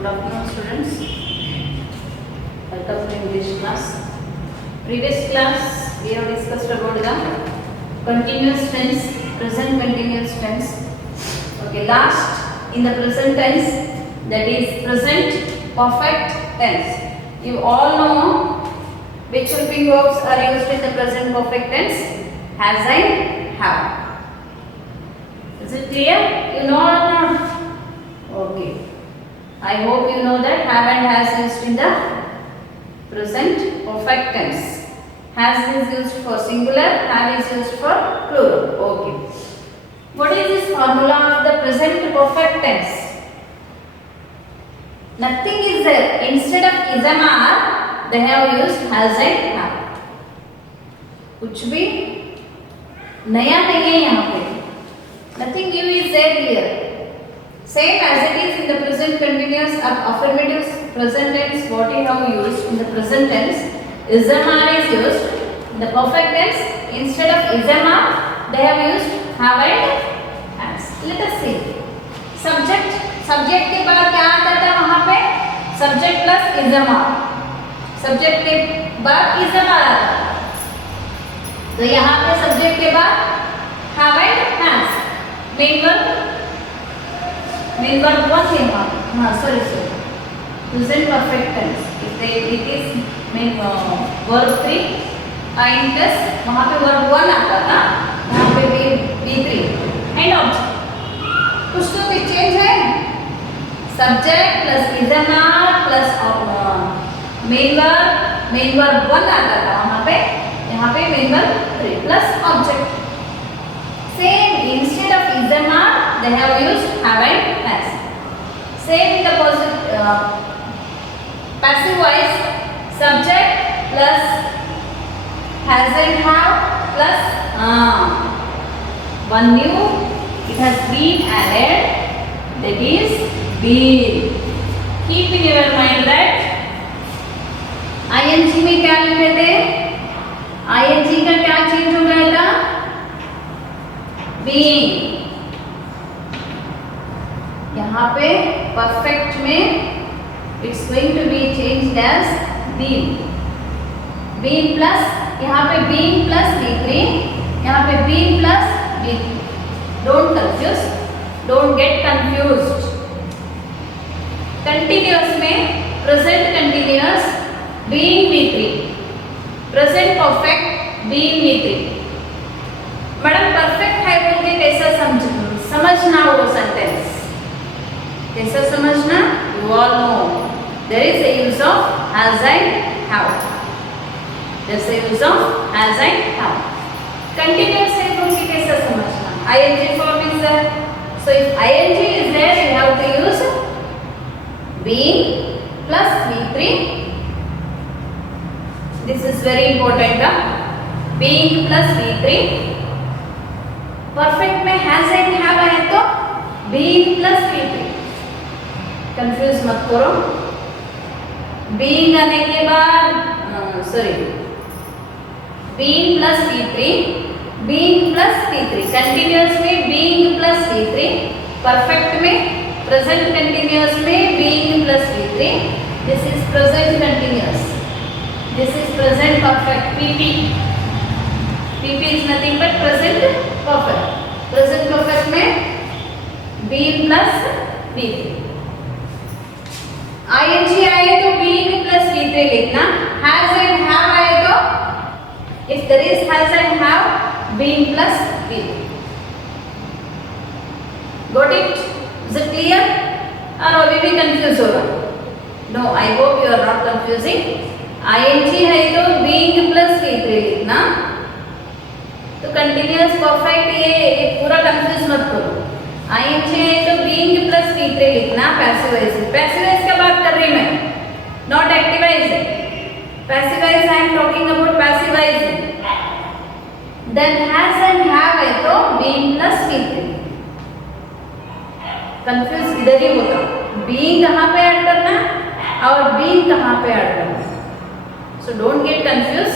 Good afternoon, students. Welcome to English class. Previous class we have discussed about the continuous tense, present continuous tense. Okay, last in the present tense, that is present perfect tense. You all know which helping verbs are used in the present perfect tense? Has and have. Is it clear? You know or not? Okay. I hope you know that have and has used in the present perfect tense. Has is used for singular, have is used for plural. Okay. What is this formula of the present perfect tense? Nothing is there. Instead of is and are, they have used has and have. कुछ भी नया नहीं है यहाँ पे. Nothing new is there here. Same as it is in the present continuous affirmative present tense, what you have used in the present tense, is and are is used. In the perfect tense, instead of is and are, they have used have and has. Let us see. Subject के बाद क्या आता था वहाँ पे? Subject plus is and are. Subject के बाद is and are आता था. तो यहाँ पे subject के बाद have and has. Main verb one है वहाँ. Sorry. Present perfect tense. It is main verb 3. In plus वहाँ पे verb 1 आता था. वहाँ पे V3 and object. कुछ तो भी change है. Subject plus is and are plus main verb 1 आता था वहाँ पे. यहाँ पे main verb 3 plus object. Same, instead of is and are, they have used have and has. Same in the passive voice, subject plus has and have plus one new, it has been added, that is been. Keep in your mind that ing में क्या लिखे थे? ing का क्या change हो गया था? being. यहाँ पे perfect में it's going to be changed as been. Been plus यहाँ पे being plus V3, यहाँ पे been plus V3. Don't confuse. Don't get confused. Continuous में present continuous being V3. Present perfect being V3. Madam perfect है बोल के कैसा समझना वो सेंटेंस? कैसा समझना? You all know there is a use of has and have. There is a use of has and have. Continuous है बोल के कैसा समझना? ing form is there. So if ing is there, you have to use being plus V3. This is very important. Being plus V3. Perfect में has and have है तो being plus V3. Confuse मत करो. Being आने के बाद being plus V3, being plus V3. Continuous में being plus V3, perfect में प्रेजेंट कंटिन्यूअस में being plus V3. This is present continuous. This is present perfect PP. PP is nothing but present perfect. Present perfect में being plus V3. ing आए तो being plus V3 लिखना. Has and have आए तो if there is has and have, being plus V3. Got it? Is it clear? और अभी भी confuse होगा? No, I hope you are not confusing. ing है तो being plus V3 लिखना. तो कंटिन्यूअस परफेक्ट ये पूरा कंफ्यूज मत करो. ing है तो बीइंग प्लस V3 लिखना. Passive voice. पैसिव वॉइस की बात कर रही मैं, not active voice. Passive voice I am talking about passive voice. Then has and have है तो बीइंग प्लस V3. कंफ्यूज इधर ही होता. बीइंग कहाँ पे ऐड करना और बीइंग कहाँ पे ऐड करना. So don't get confuse.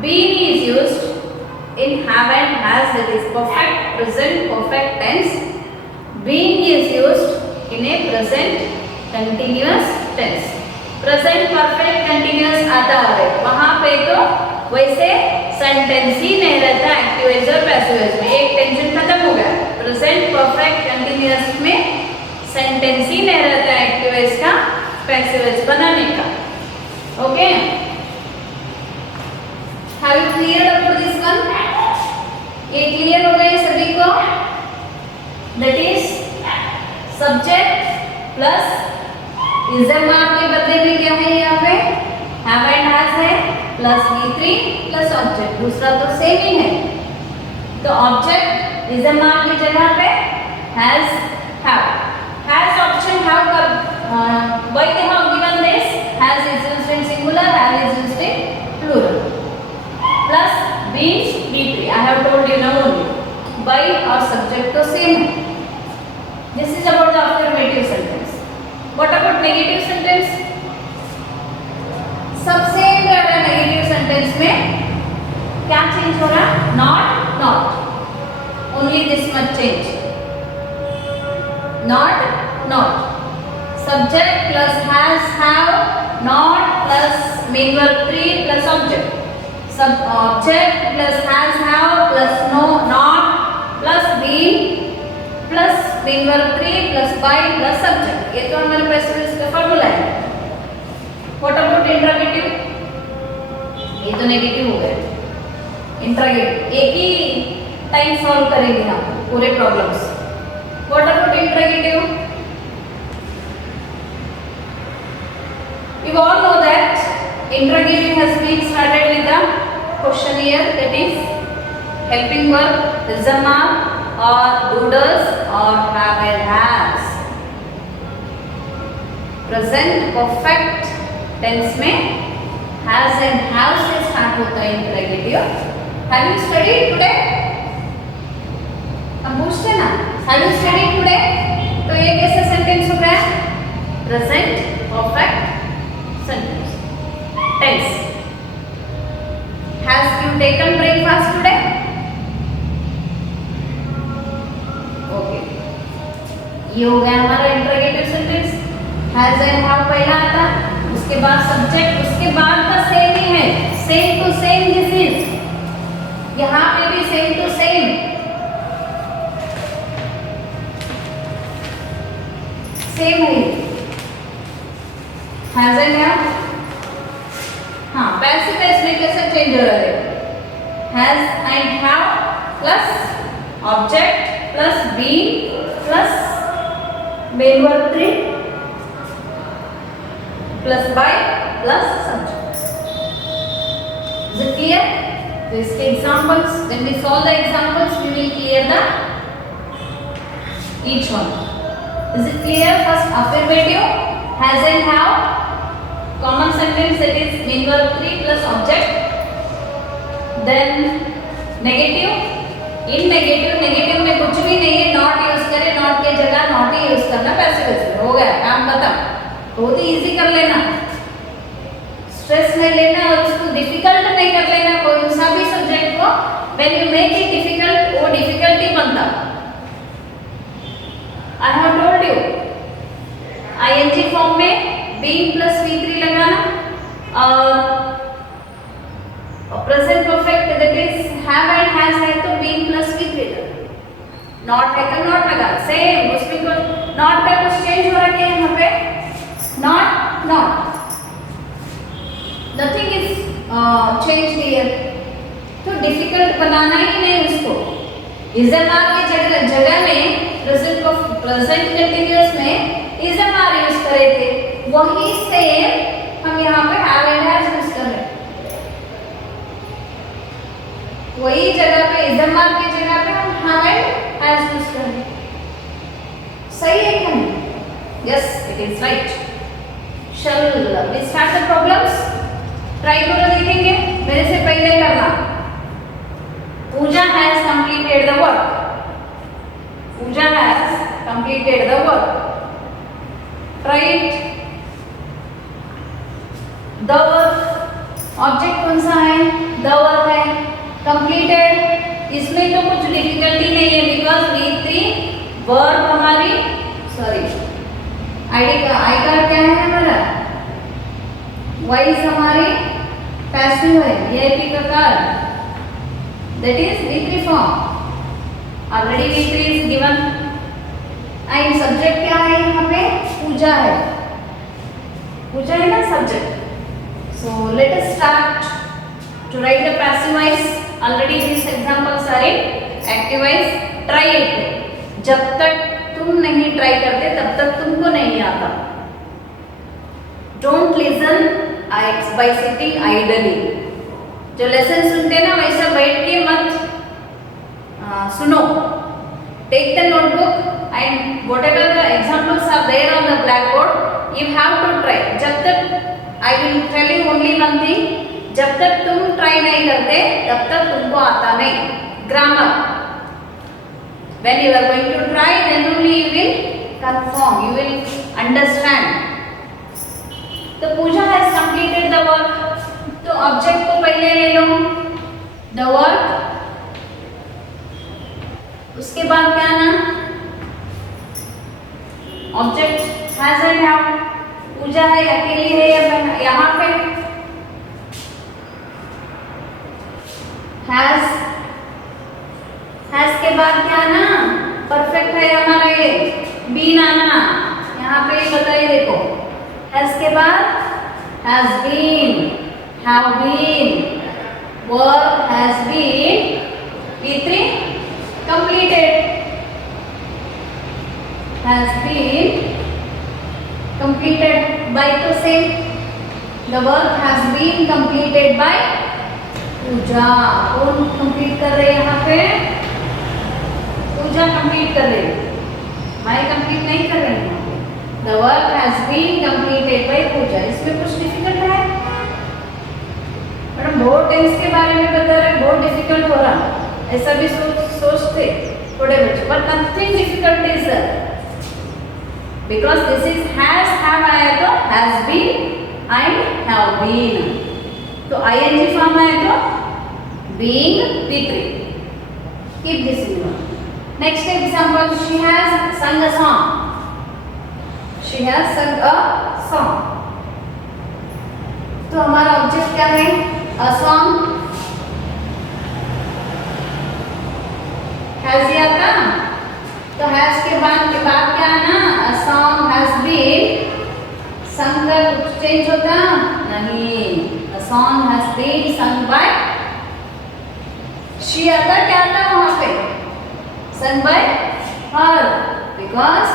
Being is used in have and has, that is perfect present perfect tense. Being is used in a present continuous tense. Present perfect continuous आता है वहां पे तो वैसे सेंटेंस ही नहीं रहता एक्टिव वॉइस और passive voice में, एक टेंशन खत्म हो गया। प्रेजेंट परफेक्ट कंटिन्यूअस में सेंटेंस ही नहीं रहता एक्टिव वॉइस का पैसिव वॉइस बनाने का। Okay, have you clear about this one? ये क्लियर हो गए सभी को? That is subject plus is am के बदले में क्या है यहाँ पे हैव एंड हैज है प्लस V3 प्लस ऑब्जेक्ट, दूसरा तो सेम ही है। तो ऑब्जेक्ट इजम की जगह पे हैज हैज ऑप्शन हैव का why they have given this has is used in singular, have is used in plural, plus being V3 I have told you now only, by और subject तो same है। This is about the affirmative sentence. What about negative sentence? सब same रह रहा है negative sentence में, क्या change हो रहा? Not not, only this much change, not subject plus has have, not plus main verb 3 plus object, sub object plus has have plus no not plus being plus main verb 3 plus by plus subject. ये तो हमारे passive voice का formula है। What about interrogative? ये तो negative हो गए। Interrogative एक ही टाइम सॉल्व करेंगे हम पूरे problems. What about interrogative? You all know that interrogative has been started with the questionnaire, that is helping verb, is a mark or do does or have and has। present perfect tense में has and have से start होता है interrogative। Have you studied today? हम पूछते हैं ना, have you studied today? तो ये कैसा सेंटेंस हो गया? present perfect sentence tense। Has you taken breakfast today? Okay, ये हो गया हमारा interrogative sentence. Has and have पहला आता, उसके बाद सब्जेक्ट, उसके बाद का सेम ही है, same to same this is, यहाँ पे भी सेम टू सेम, सेम है। हैज एंड हैव, हाँ पैसिव वॉइस में कैसे चेंज हो रहा है? Has and have plus object plus be plus main verb 3 plus by plus subject. Is it clear? तो इसके examples, when we solve the examples we will clear the each one. Is it clear? First affirmative, has and have, common sentence, that is main verb 3 plus object। then negative, in negative में कुछ भी नहीं है, not use करें, not के जगह not he use करना, passive voice हो गया काम खत्म। बहुत ही इजी कर लेना, स्ट्रेस नहीं लेना और उसको डिफिकल्ट नहीं कर लेना कोई सा भी सब्जेक्ट को। When you make it difficult वो डिफिकल्टी बनता। I have told you ING form में बीइंग प्लस V3 लगाना और present perfect that is have and has है तो बीइंग प्लस V3 लगा, नॉट है तो नॉट लगा, सेम उसमें कोई नॉट का कुछ चेंज हो रहा है यहाँ पे? not nothing is changed here। तो डिफिकल्ट बनाना ही नहीं उसको। इजम आर के जगह में प्रेजेंट कंटिन्यूअस में इजम आर यूज करे थे, वही सेम हम यहाँ पे हैव एंड हैज यूज कर रहे हैं। वही जगह पे इजम आर की जगह पे हम हैव एंड हैज यूज कर रहे हैं। सही है क्या नहीं? Yes it is right. Shall we start the problems? Try करो, देखेंगे मेरे से पहले करना। Pooja has completed the work। Pooja has completed the work। Try it। The work object कौन सा है? The work है। Completed इसमें तो कुछ डिफिकल्टी नहीं है बिकॉज V3 वर्ब हमारी आई कार्ड क्या है हमारा, वॉइस हमारी पैसिव है, वीआईपी का card that is V3 form, already V3 is given and subject क्या है यहाँ पे, पूजा है, पूजा है ना subject. So let us start to write the passive voice. Already these examples are in active voice. Try it. जब तक तुम नहीं ट्राई करते तब तक तुमको नहीं आता. Don't listen by sitting idly. जो लेसन सुनते ना वैसा बैठ के मत सुनो. Take the notebook and whatever the examples are there on the blackboard, you have to try. जब तक I will tell you only one thing, जब तक तुम ट्राई नहीं करते तब तक तुमको आता नहीं. Grammar. When you are going to try, then only you will confirm, you will understand. तो पूजा has completed the work. तो ऑब्जेक्ट को पहले ले लो, the work. उसके बाद क्या ना, ऑब्जेक्ट has and have. पूजा है अकेली है या यहाँ पे has के बाद क्या ना, परफेक्ट है हमारा ये, बीन आना यहाँ पे बताइए. देखो has के बाद has been, have been, work has been, V3 completed, has been completed by to say the work has been completed by पूजा. कौन कंप्लीट कर रहे हैं यहाँ पे, पूजा कंप्लीट कर रही है, मैं कंप्लीट नहीं कर रही हूँ. the work has been completed by पूजा. इसमें कुछ डिफिकल्ट है मैडम, बहुत टेंस के बारे में बता रहे, बहुत डिफिकल्ट हो रहा, ऐसा भी सोचते थोड़े बच्चे, but nothing difficult is there. Because this is has, have आया तो has been and have been. तो ing फॉर्म आया तो being V3. Keep this in mind. Next example, she has sung a song. She has sung a song. तो हमारा object क्या है, a song. has या था, तो has के बाद क्या ना, a song has been sung का कुछ चेंज होता नहीं. a song has been sung by she आता, क्या आता वहाँ पे, sung by her, because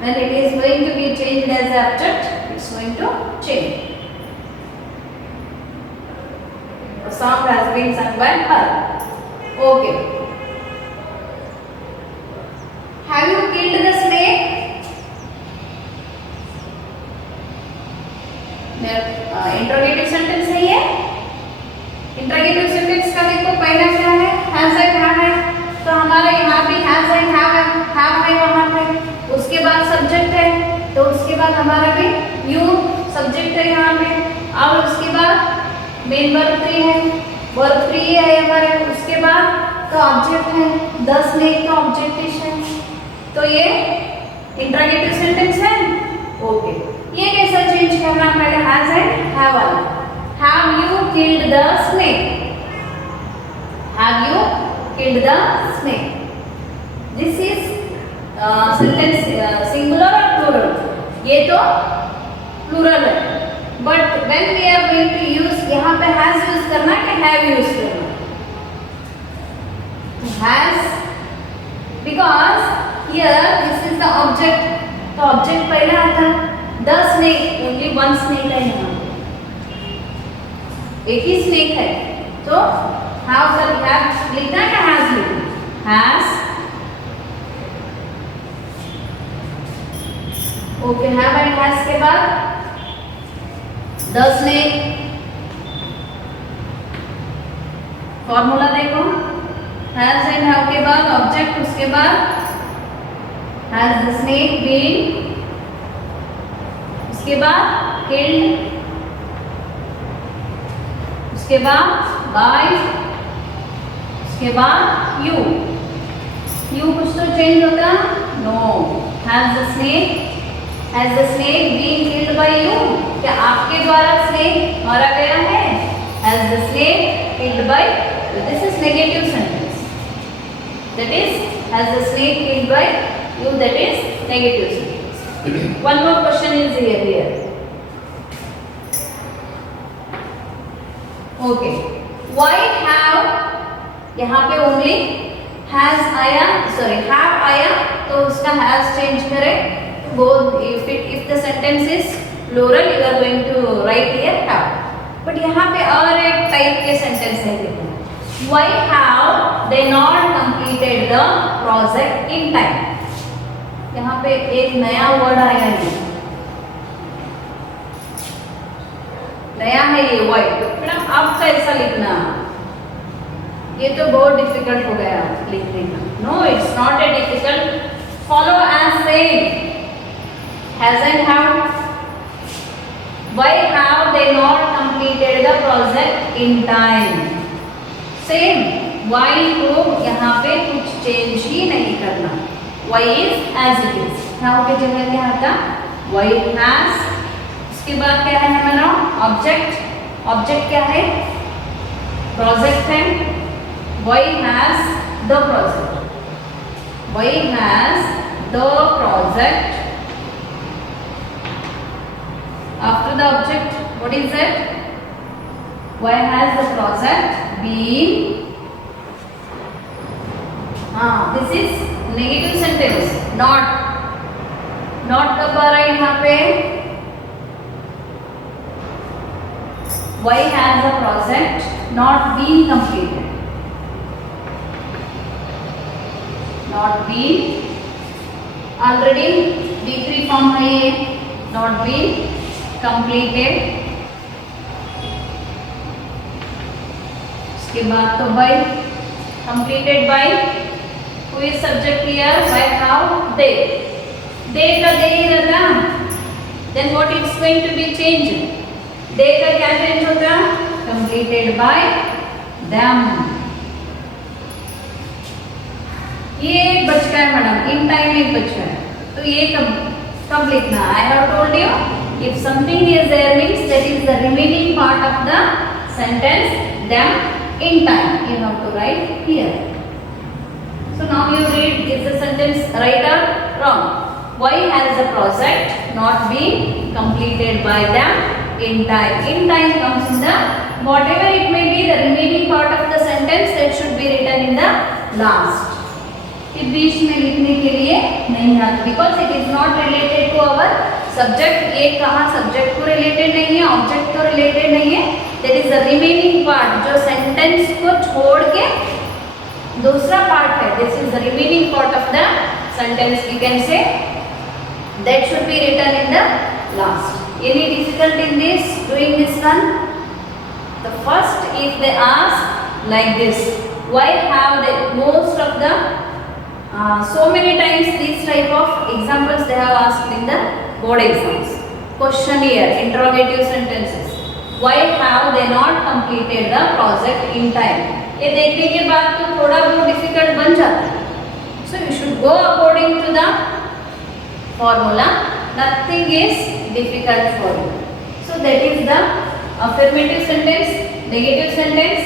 when it is going to be changed as an object, it's going to change. a song has been sung by her. Okay. Have you killed the snake? Interrogative sentence है ये. Interrogative sentence का देखो पहला क्या है, has and have है, तो हमारा यहाँ भी has and have है वहाँ पे. उसके बाद सब्जेक्ट है, तो उसके बाद हमारा भी you सब्जेक्ट है यहाँ पे, और उसके बाद मेन वर्ब 3 है, वर्ब 3 है हमारे. उसके बाद तो ऑब्जेक्ट है, the snake का ऑब्जेक्टिव है. तो ये इंट्रोगेटिव सेंटेंस है. ओके, ये कैसा चेंज करना, पहले हैज एंड हैव वाला. Have you killed the snake, have you killed the snake. This is sentence singular और प्लूरल. ये तो प्लूरल है, but when we are going to use, यहाँ पे हैज यूज करना कि हैव यूज करना. Has, because here this is the object, तो ऑब्जेक्ट पहला आता, the snake, only one snake है यहाँ, एक ही snake है. तो have लिखना है, has लिखना, has. Okay, have and has के बाद the snake. फॉर्मूला देखो, has and have के बाद ऑब्जेक्ट, उसके बाद has the snake been, उसके बाद killed, उसके बाद by, उसके बाद you. you कुछ तो चेंज होता, no. Has the snake been killed by you? क्या आपके द्वारा snake मारा गया है? Has the snake killed by you? This is negative sentence. That is, has the snake killed by you? That is negative sentence. One more question is here. Okay. Why have यहाँ पे only has आया, sorry have आया तो उसका has change करें. Both if the sentence is plural you are going to write here have. But यहाँ पे और एक type के sentence है देखो. Why have they not completed the project in time? यहाँ पे एक नया word आया है. नया है ये why. मैडम आप कैसा लिखना? ये तो बहुत डिफिकल्ट हो गया लिखने का. No, it's not a difficult. Follow as same. Hasn't have. Why have they not completed the project in time? Same. Why को यहाँ पे कुछ change ही नहीं करना. Why is as it is. Now के जगह क्या आता? Why has. उसके बाद क्या है हमारा object. Object क्या है? Project है. Why has the project? Why has the project? After the object, what is it? Why has the project been? This is negative sentence. Not कब आ रहा है यहाँ पे? Why has the project not been completed? Not been. Already D3 form है ये. Not been completed. उसके बाद तो by. Completed by. Who is subject here? By how? They. They का they ही रहता. Then what is going to be changed? They का क्या change होगा? Completed by them. ये एक बच गया है मैडम. इन टाइम एक बच गया है. तो ये कब लिखना? I have told you. If something is there means that is the remaining part of the sentence. Them in time. You have to write here. So now you read. Is the sentence right or wrong? Why has the project not been completed by them in time? In time comes in the whatever it may be the remaining part of the sentence that should be written in the last. कि बीच में लिखने के लिए नहीं आता. Because it is not related to our subject. ये कहाँ subject को related नहीं है, object को related नहीं है. That is the remaining part जो sentence को छोड़ के दूसरा part है. This is the remaining part of the sentence. You can say that should be written in the last. Any difficult in this doing this one? The first if they ask like this, why have they most of the so many times these type of examples they have asked in the board exams. Question here, interrogative sentences. Why have they not completed the project in time? ये देखने के बाद तो थोड़ा बहुत difficult बन जाता है. So you should go according to the formula. Nothing is difficult for you. So that is the affirmative sentence, negative sentence,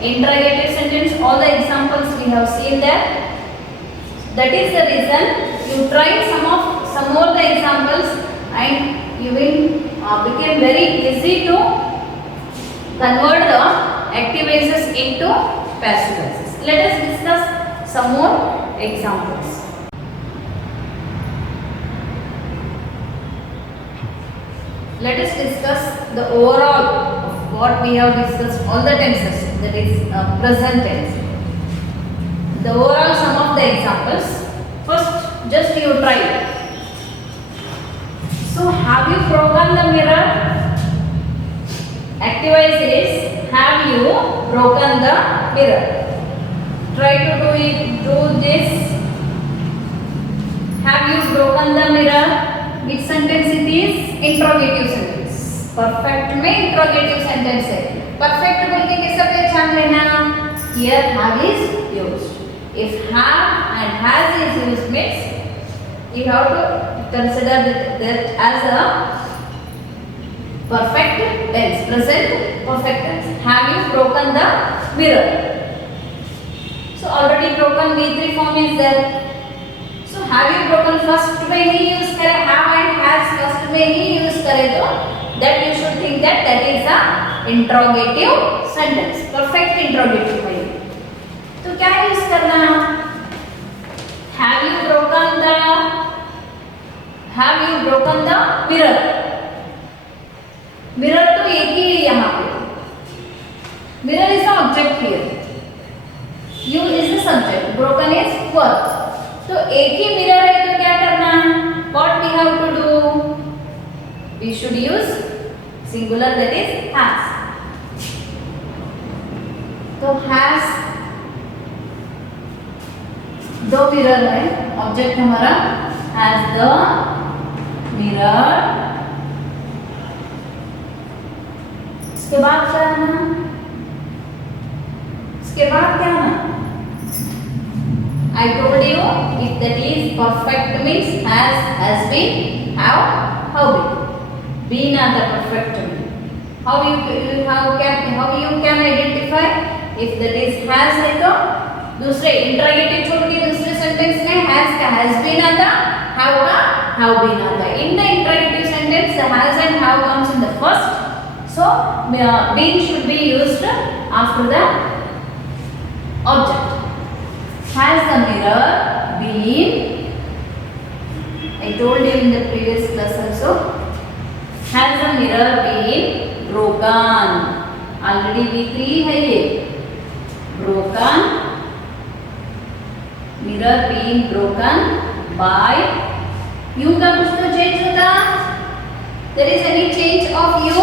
interrogative sentence. All the examples we have seen there. That is the reason you try some more the examples and you will become very easy to convert the active voices into passive voices. Let us discuss some more examples. Let us discuss the overall of what we have discussed all the tenses, that is present tense. The overall sum of the examples. First, just you try. So, have you broken the mirror? Active voice is have you broken the mirror? Try to do this. Have you broken the mirror? Which sentence it is? Interrogative sentence. Perfect में interrogative sentence है. Perfect बोल के कैसे पहचान लेना? Here have is used. If have and has is used means You have to consider that as a perfect tense, present perfect tense. Have you broken the mirror? So already broken V3 form is there. So have you broken first में ही use करे, have and has first में ही use करे तो that you should think that that is a interrogative sentence, perfect interrogative में. तो क्या use करना? Have you broken the mirror? Mirror तो एक ही है यहाँ पे. Mirror is the object here. You is the subject. Broken is verb. तो एक ही mirror है तो क्या करना? What we have to do? We should use singular, that is has. तो has दो mirror है. Object हमारा has the mirror. इसके बाद क्या है ना? इसके बाद क्या है ना? I told you if that is perfect means has been, have been. Been are the perfect mean. How you can identify if that is has है तो दूसरे interrogative छोड़ के दूसरे sentence में has been आता, have been आता. In the interrogative sentence the has and have comes in the first. So been should be used after the object. Has the mirror been? I told you in the previous class also. Has the mirror been broken? Already V3 है ये. Broken. Mirror being broken by. You का कुछ तो change होता? There is any change of you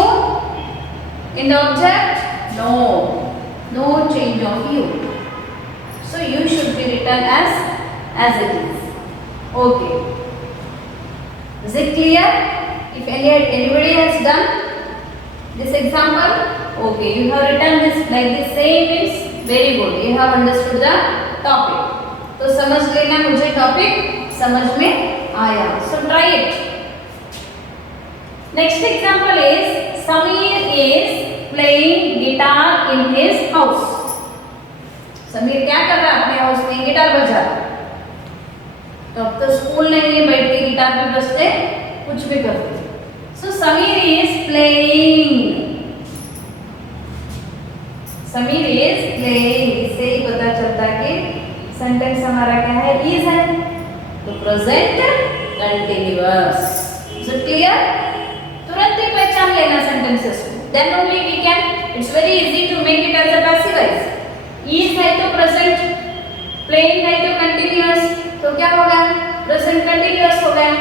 in the object? No. No change of you. So you should be written as it is. Okay. Is it clear? If anybody has done this example, okay, you have written this like this same is very good. You have understood the topic. तो समझ लेना मुझे topic समझ में आया. So try it. Next example is Samir is playing guitar in his house. Sameer क्या कर रहा है अपने हाउस में? गिटार बजा रहा है. तो अब तो स्कूल नहीं है, बैठ के गिटार पे बजते कुछ भी करते. So Sameer is playing. Sameer is playing. इससे ही पता चलता है कि सेंटेंस हमारा क्या है? इज है. तो प्रेजेंट कंटिन्यूअस. So clear? तुरंत ही पहचान लेना सेंटेंसेस को. Then only we can. It's very easy to make it as a passive voice. is है तो प्रेजेंट, प्लेइंग है तो कंटिन्यूअस, तो क्या होगा? प्रेजेंट कंटिन्यूअस हो गया.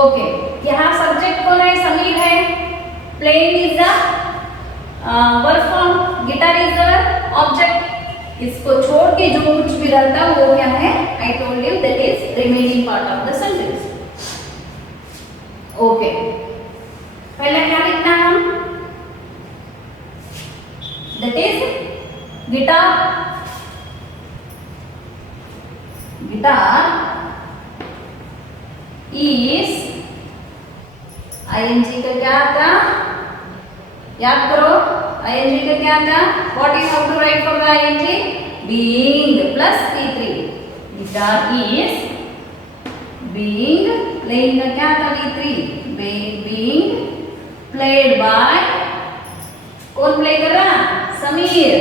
ओके, यहाँ सब्जेक्ट कौन है? समीर है. Playing is the verb form, guitar is the object. इसको छोड़ के जो कुछ भी रहता है वो क्या है? I told you that is remaining part of the sentence. Okay, पहले क्या लिखना है हम? That is guitar. Guitar is ing का क्या आता? याद करो, ing का क्या आता? What you have to write for the ing? Being plus P3. Guitar is being. Playing का क्या आता? V3. Being played by. कौन प्ले कर रहा? समीर.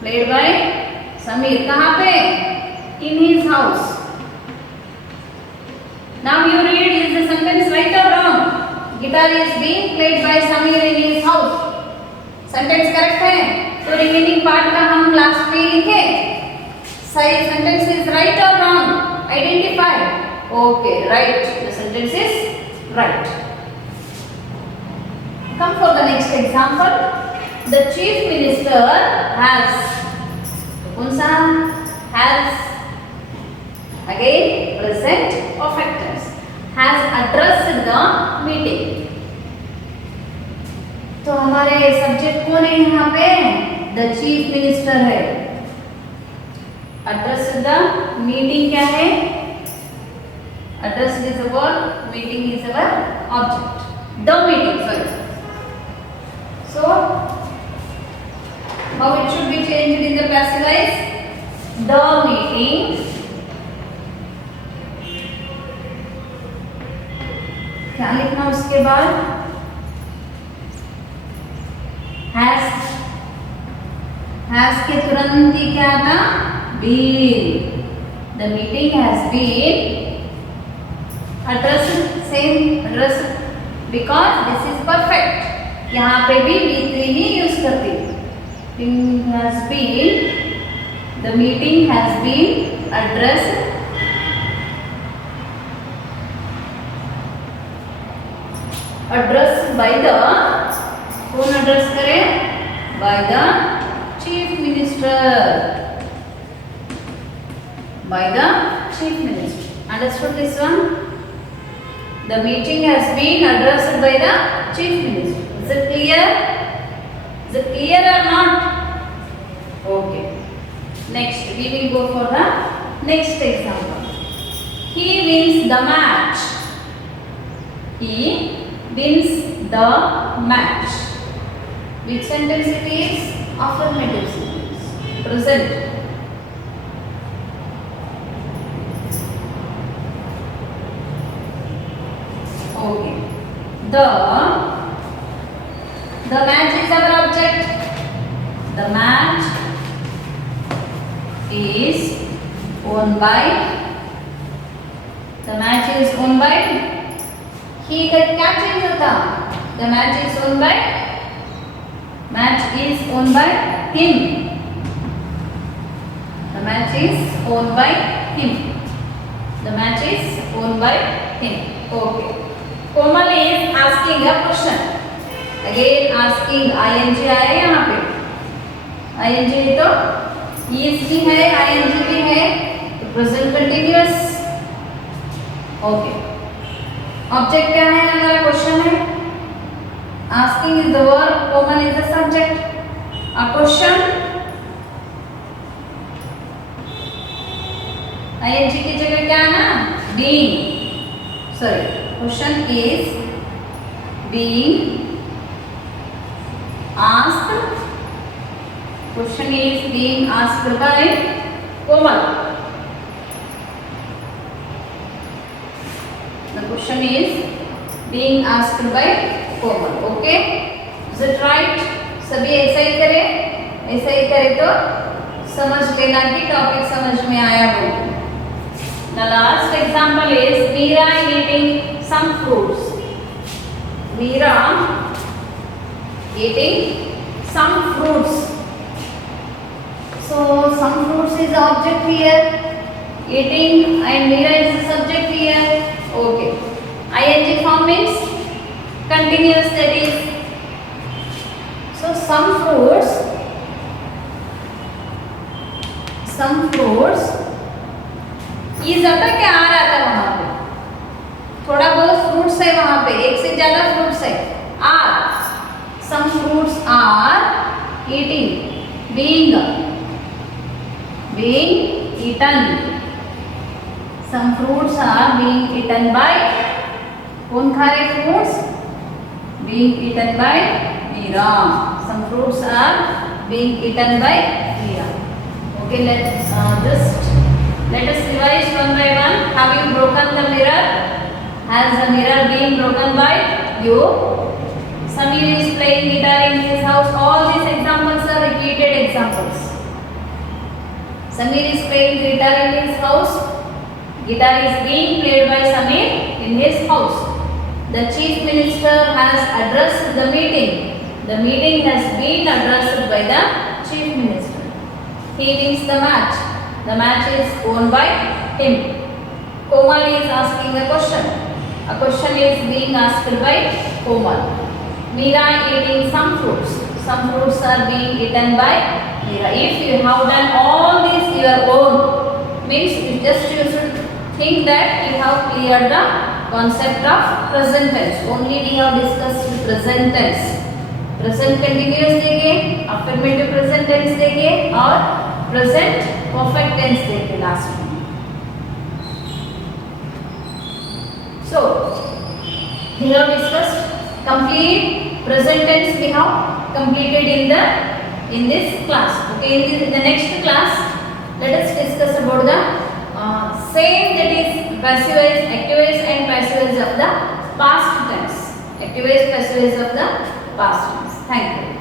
Played by Sameer. कहाँ पे? In his house. Now you read, is the sentence right or wrong? Guitar is being played by Samir in his house. Sentence correct है? तो remaining part का हम last में लिखे. सही sentence is right or wrong? Identify. Okay, right. The sentence is right. Come for the next example. The chief minister has. कौन सा? Has. Again, present perfect tense. Has addressed the meeting. तो हमारे subject कौन है यहाँ पे? The chief minister है. address the meeting क्या है? Address is a verb, meeting is our object. The meeting, sorry. So how it should be changed in the passive voice? The meeting क्या लिखना उसके बाद? has के तुरंत ही क्या था? Been. The meeting has been addressed, same address, because this is perfect. यहाँ पे भी V3 ही यूज करती है. Has been, the meeting has been addressed by the, कौन address करे? By the chief minister. By the chief minister. Understood this one? The meeting has been addressed by the chief minister. Is it clear? Is it clear or not? Okay. Next, we will go for the next example. He wins the match. He wins the match. Which sentence it is? Affirmative sentence. Present. Okay. The match is our object. The match is owned by. The match is owned by. He का क्या change होता? The match is owned by. Match is owned by him. The match is owned by him. The match is owned by him. Okay. Komal is asking a question. Again asking ing आया यहाँ पे. ing तो is भी है, ing भी है, तो present continuous. Okay. Object क्या है? हमारा क्वेश्चन है. Asking is the verb, Komal is the subject. A question. ing की जगह क्या है ना? Being. Sorry. Question is being asked. Question is being asked by Komal. The question is being asked by Komal. Okay? Is it right? सभी ऐसा ही करें. ऐसा ही करें तो समझ लेना कि टॉपिक समझ में आया हो. The last example is Meera eating some fruits. Meera eating some fruits. So some fruits is the object here. Eating and Meera is the subject here. Okay. ing form means continuous, that is. So some fruits is आता क्या आ रहा था वहां पे? थोड़ा बहुत fruits है वहां पे, एक से ज्यादा फ्रूट्स है. Are some fruits are eating being eaten. Some fruits are being eaten by. कौन खा रहे fruits? Being eaten by Meera. Some fruits are being eaten by Meera. Okay, let us revise one by one. Having broken the mirror, has the mirror been broken by you? Samir is playing guitar in his house. All these examples are repeated examples. Samir is playing guitar in his house. Guitar is being played by Samir in his house. The chief minister has addressed the meeting. The meeting has been addressed by the chief minister. He wins the match. The match is won by him. Komal is asking a question. A question is being asked by Komal. Meera eating some fruits. Some fruits are being eaten by Meera. If you have done all this your own, means you should think that you have cleared the concept of present tense. Only we have discussed present tense. Present continuous देंगे, affirmative present tense देंगे और present perfect tense देखे last में. So we have discussed complete present tense we have completed in this class. Okay, in the next class let us discuss about the same, that is passive voice, active voice and passive voice of the past tense. Active voice, passive voice of the past tense. Thank you.